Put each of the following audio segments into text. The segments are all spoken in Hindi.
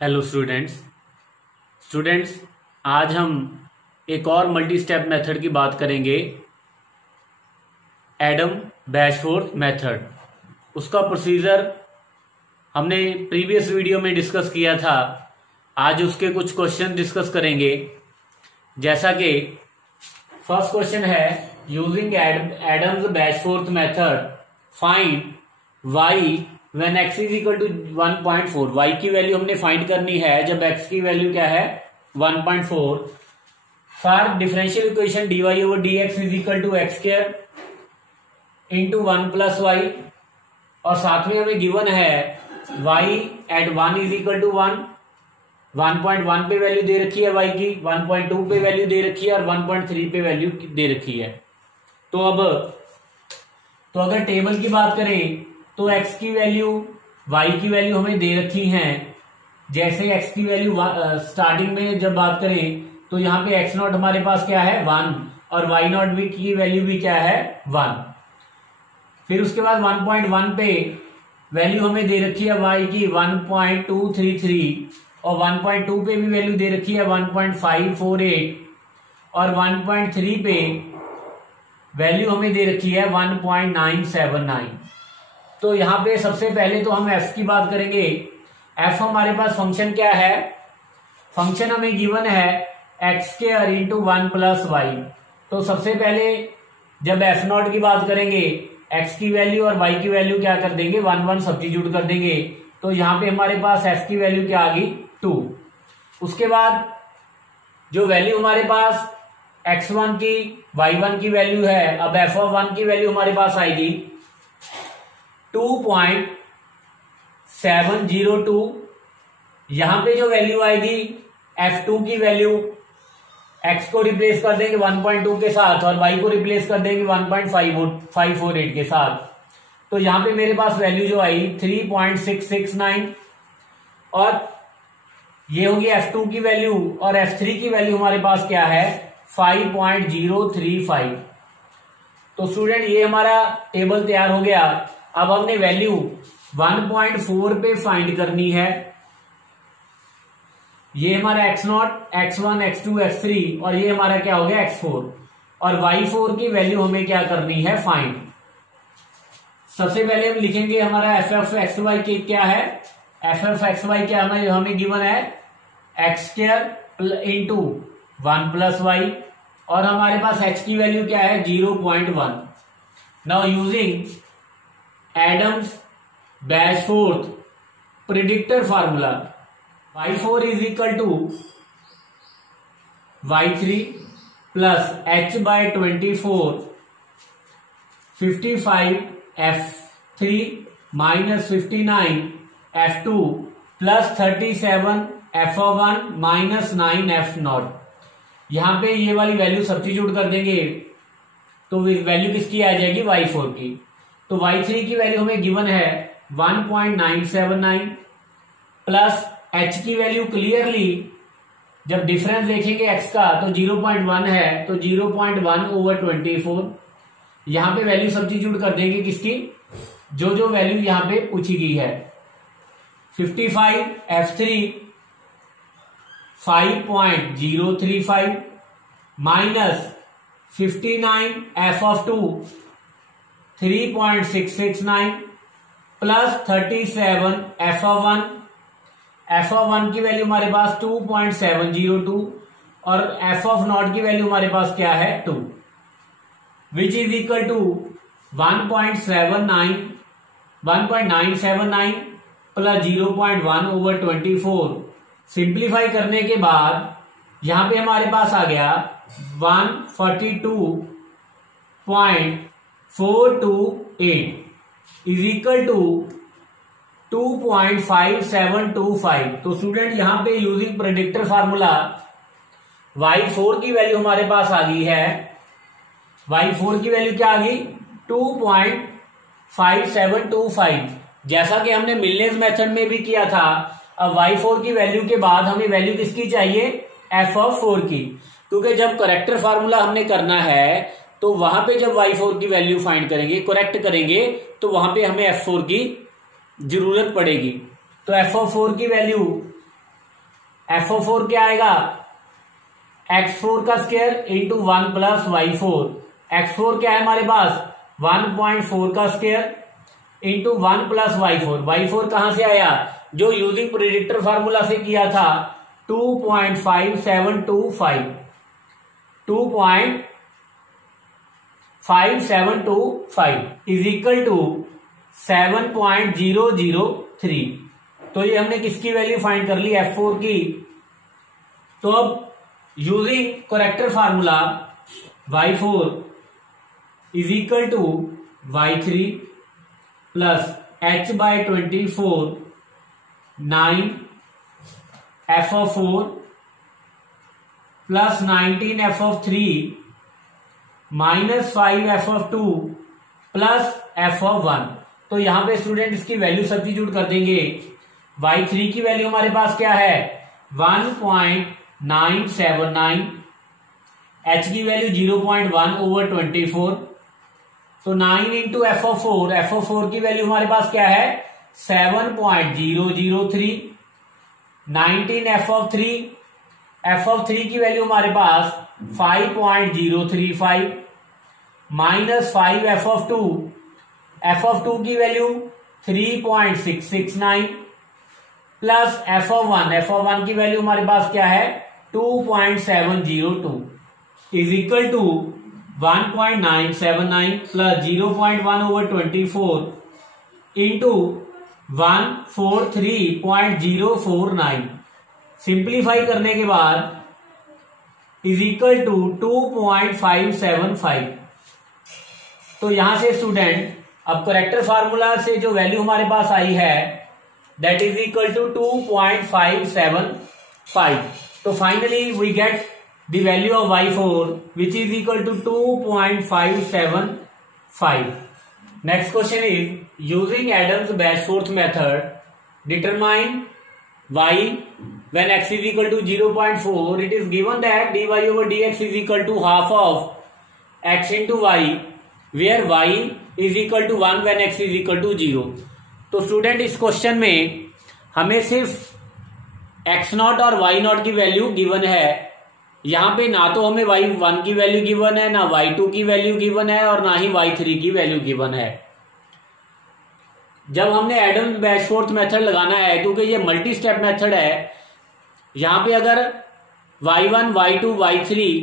हेलो स्टूडेंट्स आज हम एक और मल्टी स्टेप मेथड की बात करेंगे। Adam बैशफोर्थ method. उसका प्रोसीजर हमने प्रीवियस वीडियो में डिस्कस किया था। आज उसके कुछ क्वेश्चन डिस्कस करेंगे। जैसा कि फर्स्ट क्वेश्चन है, using Adams Bashforth method find y when x is equal to 1.4। y की वैल्यू हमने फाइंड करनी है जब x की वैल्यू क्या है 1.4। For differential equation dy over dx is equal to x square into 1 plus y, और साथ में हमें गिवन है y at 1 is equal to 1। 1.1 पे वैल्यू दे रखी है y की, 1.2 पे वैल्यू दे रखी है और 1.3 पे वैल्यू दे रखी है। तो अगर टेबल की बात करें तो x की वैल्यू y की वैल्यू हमें दे रखी है। जैसे x की वैल्यू स्टार्टिंग में जब बात करें तो यहाँ पे x नॉट हमारे पास क्या है 1 और y नॉट भी की वैल्यू भी क्या है 1। फिर उसके बाद 1.1 पे वैल्यू हमें दे रखी है y की 1.233 और 1.2 पे भी वैल्यू दे रखी है 1.548 और 1.3 पे वैल्यू हमें दे रखी है 1.979। तो यहां पे सबसे पहले तो हम f की बात करेंगे। f हमारे पास फंक्शन क्या है, फंक्शन हमें गिवन है x square into 1 plus y. तो सबसे पहले जब f नॉट की बात करेंगे x की वैल्यू और y की वैल्यू क्या कर देंगे 1 सब्स्टिट्यूट कर देंगे। तो यहाँ पे हमारे पास f की वैल्यू क्या आ गई 2। उसके बाद जो वैल्यू हमारे पास x1 की y1 की वैल्यू है, अब f1 की वैल्यू हमारे पास आएगी 2.702। यहां पे जो वैल्यू आएगी f2 की वैल्यू x को रिप्लेस कर देंगे 1.2 के साथ और y को रिप्लेस कर देंगे 1.548 के साथ। तो यहां पे मेरे पास वैल्यू जो आई 3.669 और ये होगी f2 की वैल्यू, और f3 की वैल्यू हमारे पास क्या है 5.035। तो स्टूडेंट ये हमारा टेबल तैयार हो गया। अब हमने वैल्यू 1.4 पे फाइंड करनी है। ये हमारा x not, x1, x2, x3 और ये हमारा क्या हो गया x4, और y4 की वैल्यू हमें क्या करनी है फाइंड। सबसे पहले हम लिखेंगे हमारा f(x, y) की क्या है, f(x, y) क्या हमें गिवन है x square into 1 plus y, और हमारे पास h की वैल्यू क्या है 0.1। Now using Adams Bashforth predictor formula y4 is equal to y3 plus h by 24 55 f3 minus 59 f2 plus 37 f1 minus 9 f naught. यहां पे ये वाली वैल्यू सब्स्टिट्यूट कर देंगे तो वैल्यू किसकी आ जाएगी y4 की। तो y3 की वैल्यू हमें गिवन है 1.979 प्लस h की वैल्यू क्लियरली जब डिफरेंस देखेंगे x का तो 0.1 है, तो 0.1 ओवर 24। यहां पे वैल्यू सब्स्टिट्यूट कर देंगे किसकी, जो वैल्यू यहां पे पूछी गई है। 55 f3 5.035 minus 59 f(2) 3.669 plus 37 f(1) की वैल्यू हमारे पास 2.702 और f(0) की वैल्यू हमारे पास क्या है 2, which is equal to 1.979 plus 0.1 over 24। Simplify करने के बाद यहां पे हमारे पास आ गया 142.428 इज इक्वल टू 2.5725। तो स्टूडेंट यहां पे यूजिंग प्रेडिक्टर फार्मूला y4 की वैल्यू हमारे पास आ गई है, y4 की वैल्यू क्या आ गई 2.5725, जैसा कि हमने मिलनेस मेथड में भी किया था। अब y4 की वैल्यू के बाद हमें वैल्यू किसकी चाहिए f(4) की, क्योंकि जब करेक्टर फार्मूला हमने करना है तो वहां पे जब y4 की वैल्यू फाइंड करेंगे, करेक्ट करेंगे, तो वहां पे हमें f4 की जरूरत पड़ेगी। तो f4 की वैल्यू FO4 क्या आएगा, x4 का square into 1 plus y4। x4 क्या है हमारे पास 1.4 का square into 1 plus y4। y4 कहां से आया, जो यूजिंग प्रेडिक्टर फार्मूला से किया था 2.5725 इज इक्वल टू 7.003। तो ये हमने किसकी वैल्यू फाइंड कर ली, F4 की। तो अब using corrector formula y4 is equal to y3 plus h/24 9 f(4) plus 19 f(3) minus 5 f(2) plus f(1). तो यहां पे स्टूडेंट इसकी वैल्यू सब्स्टिट्यूट कर देंगे। y3 की वैल्यू हमारे पास क्या है 1.979, h की वैल्यू 0.1/24। तो 9 इंटू f(4) की वैल्यू हमारे पास क्या है 7.003। 19 f(3) की वैल्यू हमारे पास 5.035 माइनस 5 f(2) की वैल्यू 3.669 प्लस f(1) की वैल्यू हमारे पास क्या है 2.702 is equal to 1.979 plus 0.1/24 into 143.049 simplify करने के बाद इज इक्वल टू 2.575। तो यहां से स्टूडेंट अब करेक्टर फार्मूला से जो वैल्यू हमारे पास आई है दैट इज इक्वल टू 2.575। तो finally we get the value of y4 which is equal to 2.575। Next question is using Adams Bashforth method determine y when x is equal to 0.4 it is given that dy over dx is equal to half of x into y where y is equal to 1 when x is equal to 0। तो स्टूडेंट इस क्वेश्चन में हमें सिर्फ x0 और y0 की वैल्यू गिवन है। यहां पे ना तो हमें y1 की वैल्यू गिवन है, ना y2 की वैल्यू गिवन है और ना ही y3 की वैल्यू गिवन है। जब हमने एडम्स बेशफोर्थ मेथड लगाना है, क्योंकि ये मल्टी स्टेप मेथड है, यहां पे अगर y1 y2 y3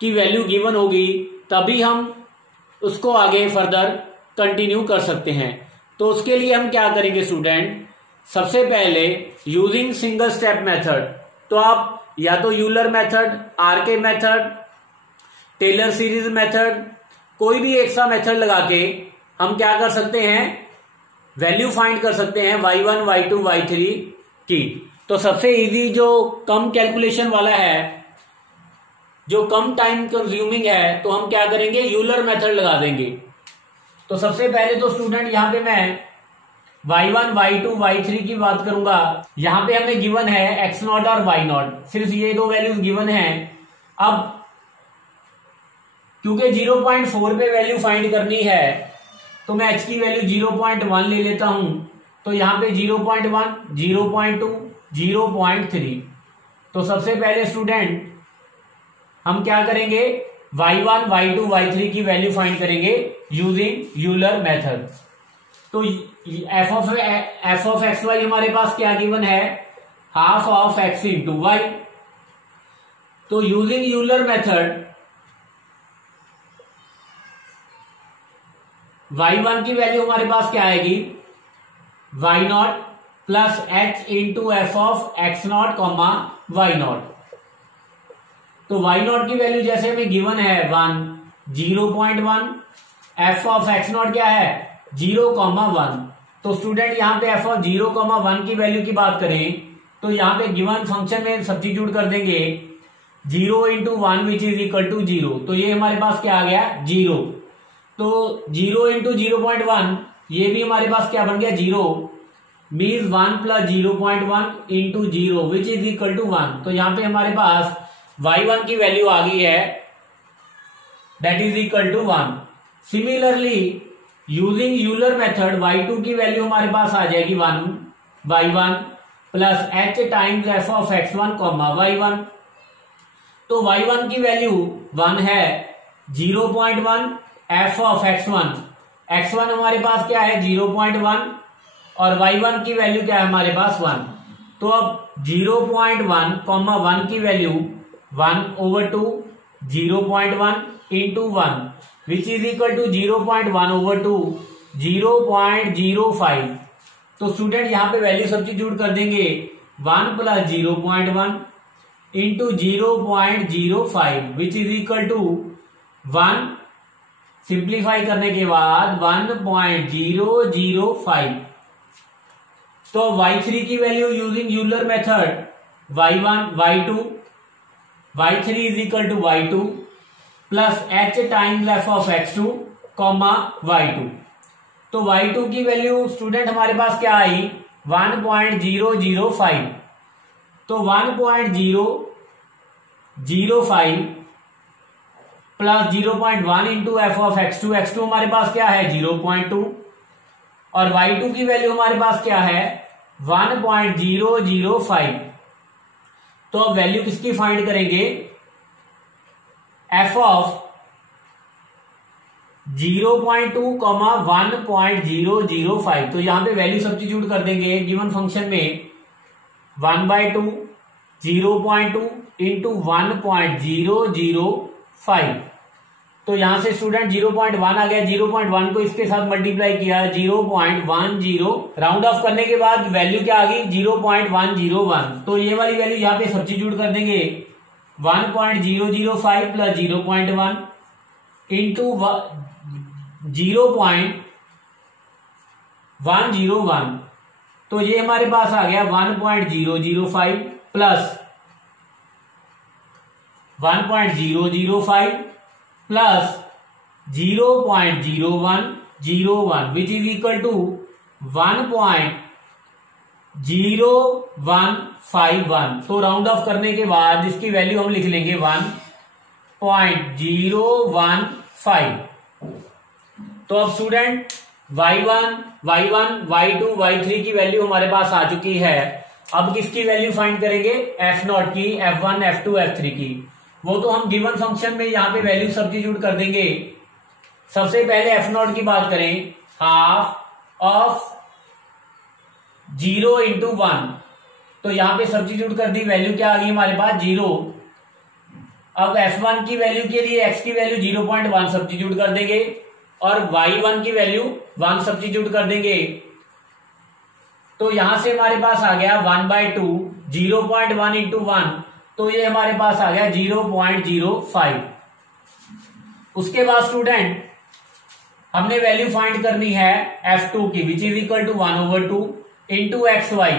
की वैल्यू गिवन होगी तभी हम उसको आगे फर्दर कंटिन्यू कर सकते हैं। तो उसके लिए हम क्या करेंगे स्टूडेंट, सबसे पहले यूजिंग सिंगल स्टेप मेथड, तो आप या तो Euler method, RK method, Taylor series method, कोई भी एक सा मेथड लगा के हम क्या कर सकते हैं, वैल्यू फाइंड कर सकते हैं y1 y2 y3 की। तो सबसे इजी जो कम कैलकुलेशन वाला है, जो कम टाइम कंज्यूमिंग है, तो हम क्या करेंगे यूलर मेथड लगा देंगे। तो सबसे पहले तो स्टूडेंट यहां पे मैं y1 y2 y3 की बात करूंगा। यहां पे हमें गिवन है x0 और y0, सिर्फ ये दो वैल्यूज गिवन है। अब क्योंकि 0.4 पे वैल्यू फाइंड करनी है तो मैं h की वैल्यू 0.1 ले लेता हूं। तो यहां पे 0.1 0.2 0.3। तो सबसे पहले स्टूडेंट हम क्या करेंगे y1 y2 y3 की वैल्यू फाइंड करेंगे यूजिंग यूलर मेथड। तो f ऑफ एक्स वाई हमारे पास क्या गिवन है, half of x into y. तो यूजिंग यूलर मेथड y1 की वैल्यू हमारे पास क्या आएगी y0 plus h into f of x0 comma y0। तो y0 की वैल्यू जैसे हमें गिवन है 1 0.1, एफ ऑफ x0 क्या है 0,1। तो स्टूडेंट यहां पे एफ ऑफ 0,1 की वैल्यू की बात करें तो यहां पे गिवन फंक्शन में सब्स्टिट्यूट कर देंगे 0 into 1 which is equal to 0। तो ये हमारे पास क्या आ गया 0। तो 0 इंटू 0.1 ये भी हमारे पास क्या बन गया 0, means 1 plus 0.1 into 0 which is equal to 1। तो यहां पे हमारे पास y1 की वैल्यू आ गई है that is equal to 1। Similarly using Euler method y2 की वैल्यू हमारे पास आ जाएगी 1 y1 plus h times f of x1 comma y1। तो y1 की वैल्यू 1 है, 0.1 एफ ऑफ x1 हमारे पास क्या है 0.1 और y1 की वैल्यू क्या है हमारे पास 1। तो अब 0.1 कॉमा 1 की value 1/2 0.1 into 1 which is equal to 0.1/2 0.05। तो स्टूडेंट यहां पे वैल्यू सब्स्टिट्यूट कर देंगे 1 plus 0.1 into 0.05 which is equal to 1, simplify करने के बाद 1.005। तो y3 की value using Euler method y3 is equal to y2 plus h times f of x2 comma y2। तो y2 की वैल्यू स्टूडेंट हमारे पास क्या आई 1.005। तो 1.005 plus 0.1 into f of x2 हमारे पास क्या है 0.2 और y2 की वैल्यू हमारे पास क्या है 1.005। तो अब वैल्यू किसकी फाइंड करेंगे एफ ऑफ 0.2 कॉमा 1.005। तो यहां पे वैल्यू सब्स्टिट्यूट कर देंगे गिवन फंक्शन में 1/2 0.2 इंटू 1.005। तो यहां से स्टूडेंट 0.1 आ गया, 0.1 को इसके साथ मल्टीप्लाई किया 0.10, राउंड ऑफ करने के बाद वैल्यू क्या आ गई 0.101। तो ये वाली वैल्यू यहां पे सब्स्टिट्यूट कर देंगे 1.005 प्लस 0.1 इंटू 0.101। तो ये हमारे पास आ गया 1.005 plus 1.005 plus 0.0101 which is equal to 1.0151। तो राउंड ऑफ करने के बाद इसकी वैल्यू हम लिख लेंगे 1.015। तो अब स्टूडेंट y1, y2, y3 की वैल्यू हमारे पास आ चुकी है। अब किसकी वैल्यू फाइंड करेंगे f0 की, f1, f2, f3 की। वो तो हम गिवन फंक्शन में यहां पे वैल्यू सब्स्टिट्यूट कर देंगे। सबसे पहले f0 की बात करें, हाफ ऑफ 0 इंटू 1। तो यहां पे सब्स्टिट्यूट कर दी, वैल्यू क्या आ गई हमारे पास 0। अब f1 की वैल्यू के लिए x की वैल्यू 0.1 सब्स्टिट्यूट कर देंगे और y1 की वैल्यू 1 सब्स्टिट्यूट कर देंगे। तो यहां से हमारे पास आ गया 1/2 0.1 इंटू 1। तो ये हमारे पास आ गया 0.05। उसके बाद स्टूडेंट हमने वैल्यू फाइंड करनी है f2 की which is equal to 1/2 into xy।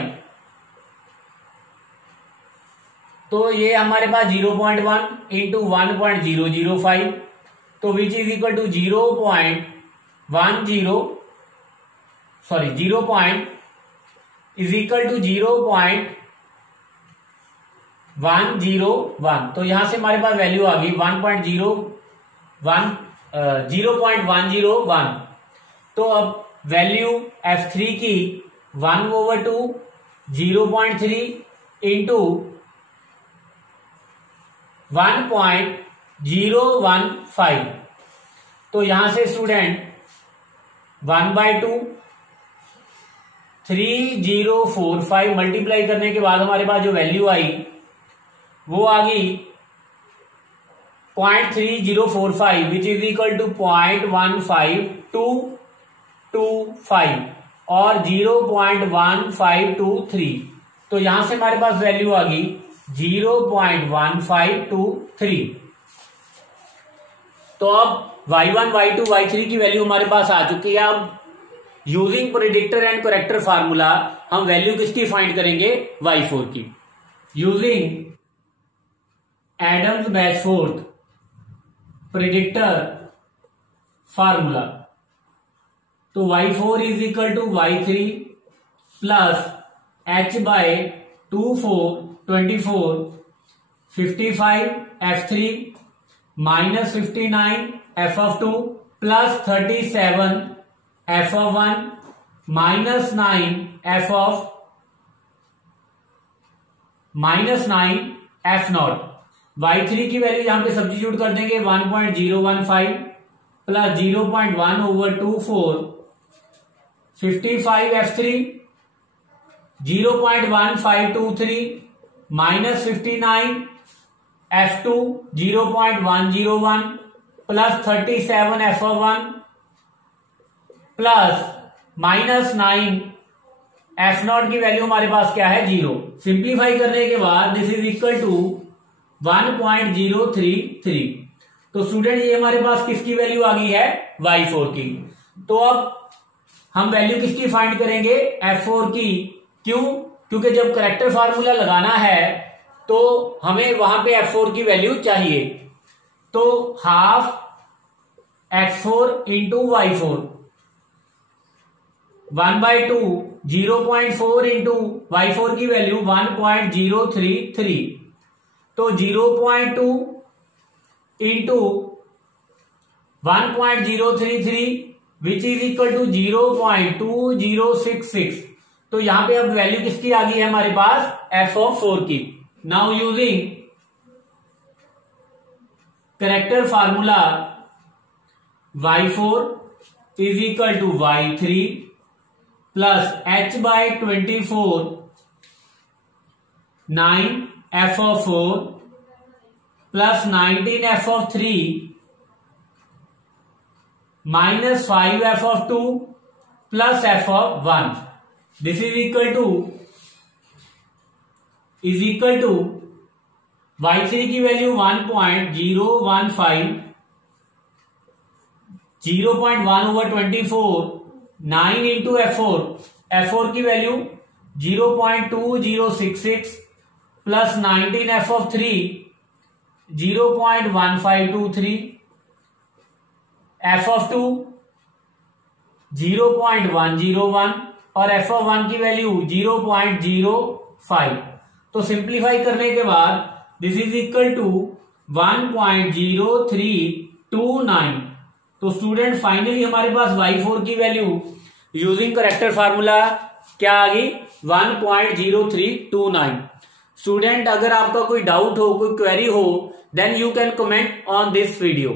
तो ये हमारे पास 0.1 इंटू 1.005। तो which is equal to 0.1 is equal to 0.101। तो यहां से हमारे पास वैल्यू आ गई 0.101। तो अब वैल्यू f3 की 1/2 0.3 इंटू 1.015। तो यहां से स्टूडेंट 1/2 3045 मल्टीप्लाई करने के बाद हमारे पास जो वैल्यू आई वो आ गई 0.3045 विच इज इक्वल टू 0.15225 और 0.1523। तो यहां से हमारे पास वैल्यू आ गई 0.1523। तो अब y1, y2, y3 की वैल्यू हमारे पास आ चुकी है। अब using predictor and corrector formula हम वैल्यू किसकी फाइंड करेंगे y4 की, using Adams Bashforth predictor formula. तो y4 is equal to y3 plus h by 24 55 f3 minus 59 f2 plus 37 f1 minus 9 f -9 F0। y3 की वैल्यू यहां पे सब्स्टिट्यूट कर देंगे 1.015 plus 0.1/24 55 F3 0.1523 minus 59 F2 0.101 plus 37 F1 plus -9 F0 की वैल्यू हमारे पास क्या है 0। सिंप्लीफाई करने के बाद दिस इज इक्वल टू 1.033। तो स्टूडेंट ये हमारे पास किसकी वैल्यू आ गई है y4 की। तो अब हम वैल्यू किसकी फाइंड करेंगे f4 की। क्यों? क्योंकि जब करेक्टर फार्मूला लगाना है तो हमें वहां पे f4 की वैल्यू चाहिए। तो half x4 into y4 1/2 0.4 into y4 की वैल्यू 1.033। तो 0.2 into 1.033 which is equal to 0.2066। तो यहां पे अब वैल्यू किसकी आ गई है हमारे पास f4 की। Now using corrector formula y4 is equal to y3 plus h/24 9 f4 plus 19 f3 minus 5 f2 plus f1। This is equal to y3 की वैल्यू 1.015 0.1/24 9 इंटू f4 की वैल्यू 0.2066 प्लस 19 f3 0.1523 f2 0.101 और f1 की वैल्यू 0.05। तो सिंप्लीफाई करने के बाद दिस इज इक्वल टू 1.0329। तो स्टूडेंट फाइनली हमारे पास y4 की वैल्यू यूजिंग करेक्टर फार्मूला क्या आ गई 1.0329। स्टूडेंट अगर आपका कोई डाउट हो कोई क्वेरी हो then you can comment on this video.